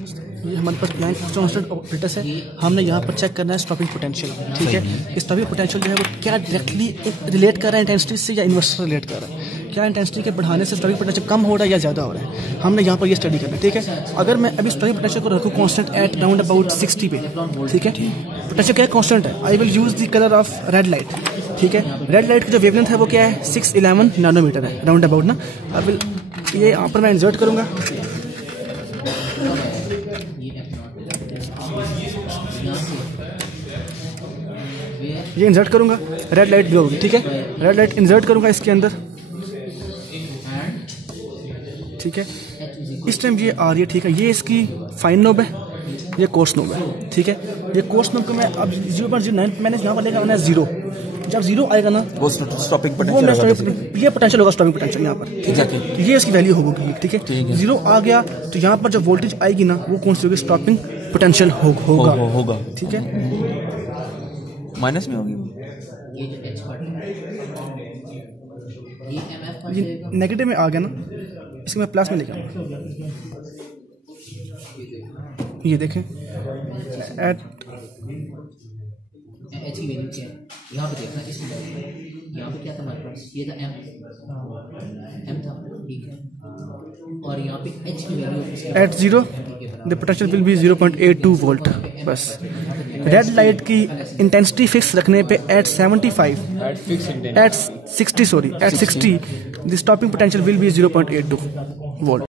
ये हमारे पास Planck constant operators है। हमने यहाँ पर चेक करना है स्टॉपिंग पोटेंशियल, ठीक है। स्टॉपिंग पोटेंशियल जो है वो क्या डायरेक्टली रिलेट कर रहा है इंटेंसिटी से या इन्वर्स रिलेट कर रहा है, क्या इंटेंसिटी के बढ़ाने से स्टॉपिंग पोटेंशियल कम हो रहा है या ज़्यादा हो रहा है। हमने यहाँ पर ये स्टडी करना है, ठीक है। अगर मैं अभी स्टॉपिंग पोटेंशियल को रखूँ कांस्टेंट एट राउंड अबाउट 60 पे, ठीक है। पोटेंशियल क्या कांस्टेंट है, I will use the colour of red light, ठीक है। रेड लाइट की जो वेवलेंथ है वो क्या है 611 नैनोमीटर है राउंड अबाउट ना। अब ये यहाँ पर मैं इंसर्ट करूँगा, ये इंसर्ट करूंगा, रेड लाइट ग्लो होगी, ठीक है। रेड लाइट इंसर्ट करूंगा इसके अंदर, ठीक है। इस टाइम ये आ रही है, ठीक है। ये इसकी फाइन नोब है, ये कोर्स नोब है, ठीक है। ये कोर्स नोब को मैं अब 0.09 मैंने यहाँ पर लेगा 0। जब 0 आएगा ना वो स्टॉपिंग पोटेंशियल, ये पोटेंशियल होगा स्टॉपिंग पोटेंशियल यहाँ पर, ठीक है। ये इसकी वैल्यू होगी, ठीक है। 0 आ गया तो यहाँ पर जब वोल्टेज आएगी ना वो कौन सी होगी, स्टॉपिंग पोटेंशियल होगा, ठीक है। माइनस में होगी, ये नेगेटिव में आ गया ना, इसको मैं प्लस में लेके आऊंगा। ये देखें एट एच की वैल्यू क्या है यहाँ पे देखना, यहाँ पे क्या था हमारे पास, ये था एम था, ठीक है। और यहाँ पे एच की value at 0 the potential will be 0.82 volt बस। रेड लाइट की इंटेंसिटी फिक्स रखने पे at 60 the stopping potential will be 0.82 volt.